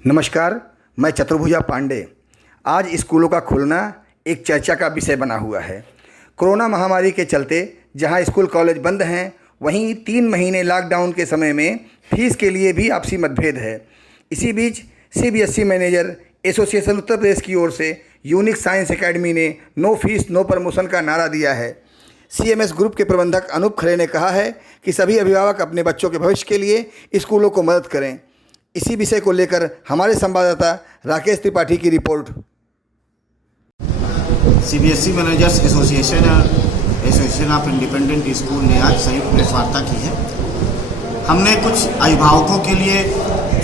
नमस्कार, मैं चतुर्भुजा पांडे। आज स्कूलों का खुलना एक चर्चा का विषय बना हुआ है। कोरोना महामारी के चलते जहां स्कूल कॉलेज बंद हैं, वहीं 3 महीने लॉकडाउन के समय में फीस के लिए भी आपसी मतभेद है। इसी बीच CBSE manager association Uttar Pradesh की ओर से यूनिक साइंस एकेडमी ने नो फीस नो प्रमोशन का नारा दिया है। CMS ग्रुप के प्रबंधक अनूप खरे ने कहा है कि सभी अभिभावक अपने बच्चों के भविष्य के लिए स्कूलों को मदद करें। इसी विषय को लेकर हमारे संवाददाता राकेश त्रिपाठी की report. CBSE managers association of independent school ने आज संयुक्त प्रेस वार्ता की है। हमने कुछ अभिभावकों के लिए,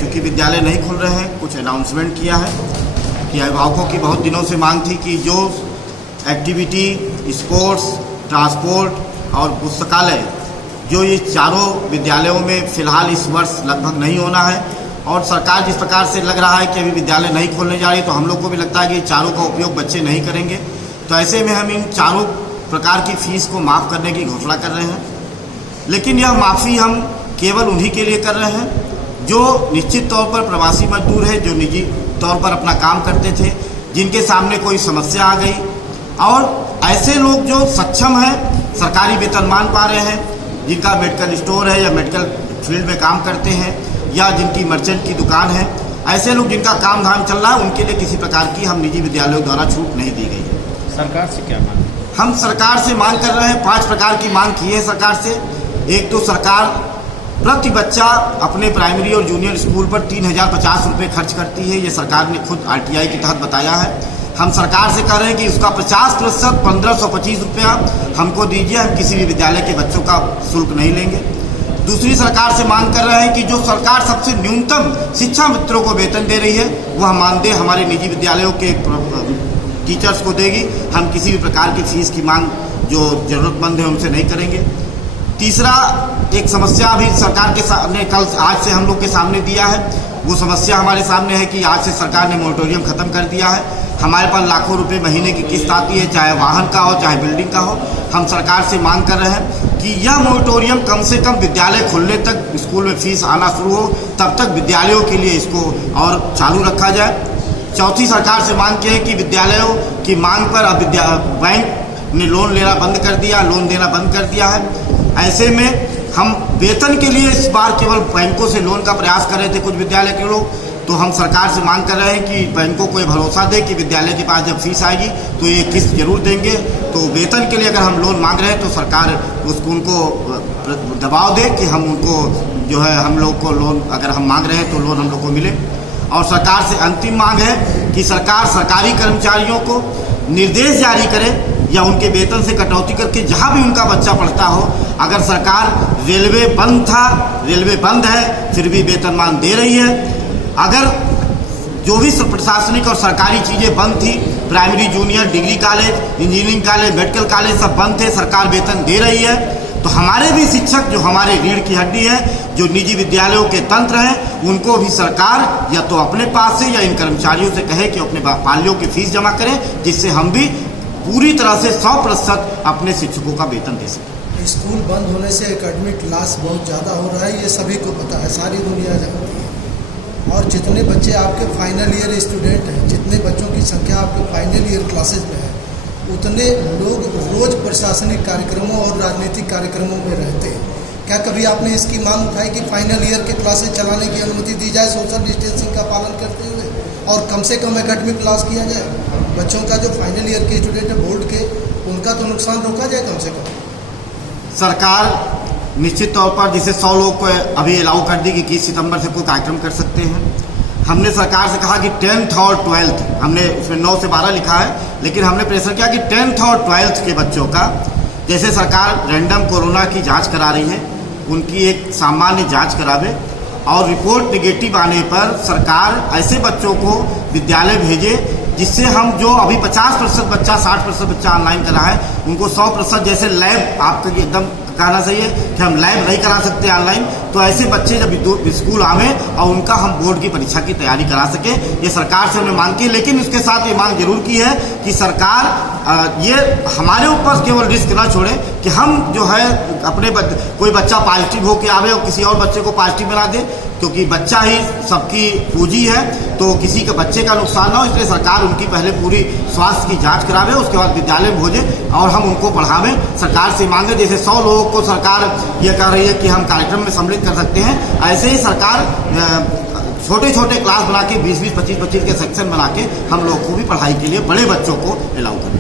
चूँकि विद्यालय नहीं खुल रहे हैं, कुछ अनाउंसमेंट किया है कि अभिभावकों की बहुत दिनों से मांग थी कि जो एक्टिविटी, स्पोर्ट्स, ट्रांसपोर्ट और पुस्तकालय, जो ये चारों विद्यालयों में फ़िलहाल इस वर्ष लगभग नहीं होना है, और सरकार जिस प्रकार से लग रहा है कि अभी विद्यालय नहीं खोलने जा रही, तो हम लोग को भी लगता है कि चारों का उपयोग बच्चे नहीं करेंगे। तो ऐसे में हम इन चारों प्रकार की फ़ीस को माफ़ करने की घोषणा कर रहे हैं। लेकिन यह माफ़ी हम केवल उन्हीं के लिए कर रहे हैं जो निश्चित तौर पर प्रवासी मजदूर है, जो निजी तौर पर अपना काम करते थे, जिनके सामने कोई समस्या आ गई, और ऐसे लोग जो सक्षम हैं, सरकारी वेतनमान पा रहे हैं, जिनका मेडिकल स्टोर है या मेडिकल फील्ड में काम करते हैं, या जिनकी मर्चेंट की दुकान है, ऐसे लोग जिनका काम धाम चल रहा है, उनके लिए किसी प्रकार की हम निजी विद्यालयों द्वारा छूट नहीं दी गई है। सरकार से क्या मांग? हम सरकार से मांग कर रहे हैं, 5 प्रकार की मांग की है सरकार से। एक तो सरकार प्रति बच्चा अपने प्राइमरी और जूनियर स्कूल पर 3050 रुपये खर्च करती है। ये सरकार ने खुद RTI के तहत बताया है। हम सरकार से कह रहे हैं कि उसका 50% 1525 रुपया हमको दीजिए, हम किसी भी विद्यालय के बच्चों का शुल्क नहीं लेंगे। दूसरी सरकार से मांग कर रहे हैं कि जो सरकार सबसे न्यूनतम शिक्षा मित्रों को वेतन दे रही है, वह मानदेय हमारे निजी विद्यालयों के टीचर्स को देगी। हम किसी भी प्रकार की फीस की मांग जो ज़रूरतमंद है उनसे नहीं करेंगे। तीसरा, एक समस्या अभी सरकार के सामने आज से हम लोग के सामने दिया है। वो समस्या हमारे सामने है कि आज से सरकार ने मोरेटोरियम ख़त्म कर दिया है। हमारे पास लाखों रुपए महीने की किस्त आती है, चाहे वाहन का हो, चाहे बिल्डिंग का हो। हम सरकार से मांग कर रहे हैं कि यह मोरेटोरियम कम से कम विद्यालय खुलने तक, स्कूल में फीस आना शुरू हो, तब तक विद्यालयों के लिए इसको और चालू रखा जाए। चौथी, सरकार से मांग की है कि विद्यालयों की मांग पर अब बैंक ने लोन लेना बंद कर दिया, लोन देना बंद कर दिया है। ऐसे में हम वेतन के लिए इस बार केवल बैंकों से लोन का प्रयास कर रहे थे कुछ विद्यालय के लोग। तो हम सरकार से मांग कर रहे हैं कि बैंकों को ये भरोसा दे कि विद्यालय के पास जब फीस आएगी तो ये किस्त जरूर देंगे। तो वेतन के लिए अगर हम लोन मांग रहे हैं तो सरकार उनको दबाव दे कि हम उनको जो है, हम लोग को लोन अगर हम मांग रहे हैं तो लोन हम लोग को मिले। और सरकार से अंतिम मांग है कि सरकार सरकारी कर्मचारियों को निर्देश जारी करे या उनके वेतन से कटौती करके जहाँ भी उनका बच्चा पढ़ता हो, अगर सरकार रेलवे बंद था, रेलवे बंद है, फिर भी वेतनमान दे रही है। अगर जो भी प्रशासनिक और सरकारी चीज़ें बंद थी, primary, junior, degree college, engineering college, medical college सब बंद थे, सरकार वेतन दे रही है, तो हमारे भी शिक्षक जो हमारे रीढ़ की हड्डी है, जो निजी विद्यालयों के तंत्र हैं, उनको भी सरकार या तो अपने पास से या इन कर्मचारियों से कहे कि अपने पालियों की फीस जमा करें, जिससे हम भी पूरी तरह से 100% अपने शिक्षकों का वेतन दे सकें। स्कूल बंद होने से एकेडमिक लॉस बहुत ज़्यादा हो रहा है, ये सभी को पता है, सारी दुनिया जानती है। और जितने बच्चे आपके फाइनल ईयर स्टूडेंट हैं, जितने बच्चों की संख्या आपके फाइनल ईयर क्लासेज में है, उतने लोग रोज़ प्रशासनिक कार्यक्रमों और राजनीतिक कार्यक्रमों में रहते हैं। क्या कभी आपने इसकी मांग उठाई कि फाइनल ईयर के क्लासेज चलाने की अनुमति दी जाए सोशल डिस्टेंसिंग का पालन करते हुए, और कम से कम एकेडमिक क्लास किया जाए? बच्चों का जो फाइनल ईयर के स्टूडेंट है बोर्ड के, उनका तो नुकसान रोका जाए कम से कम। सरकार निश्चित तौर पर जिसे 100 लोग को अभी अलाउ कर दी कि 21 सितंबर से कोई कार्यक्रम कर सकते हैं। हमने सरकार से कहा कि 10th और 12th, हमने उसमें 9 से 12 लिखा है, लेकिन हमने प्रेशर किया कि 10th और 12th के बच्चों का, जैसे सरकार रैंडम कोरोना की जांच करा रही है, उनकी एक सामान्य जांच करावे, और रिपोर्ट निगेटिव आने पर सरकार ऐसे बच्चों को विद्यालय भेजे जिससे हम जो अभी 50% बच्चा, 60% बच्चा ऑनलाइन करा है, उनको 100% जैसे लैब, आपका एकदम कहना सही है कि हम लैब नहीं करा सकते ऑनलाइन, तो ऐसे बच्चे जब स्कूल आवे और उनका हम बोर्ड की परीक्षा की तैयारी करा सके, ये सरकार से हमने मांग की। लेकिन उसके साथ ये मांग जरूर की है कि सरकार ये हमारे ऊपर केवल रिस्क ना छोड़े कि हम जो है अपने कोई बच्चा पॉजिटिव होकर आवे और किसी और बच्चे को पॉजिटिव बना दे, क्योंकि बच्चा ही सबकी पूंजी है, तो किसी के बच्चे का नुकसान ना हो, इसलिए सरकार उनकी पहले पूरी स्वास्थ्य की जांच करावे, उसके बाद विद्यालय में भेजे और हम उनको पढ़ावें। सरकार से मांगे, जैसे 100 लोगों को सरकार ये कह रही है कि हम कार्यक्रम में सम्मिलित कर सकते हैं, ऐसे ही सरकार छोटे छोटे क्लास बना के 20-20, 25-25 के सेक्शन बना के हम लोग को भी पढ़ाई के लिए बड़े बच्चों को अलाउ करें।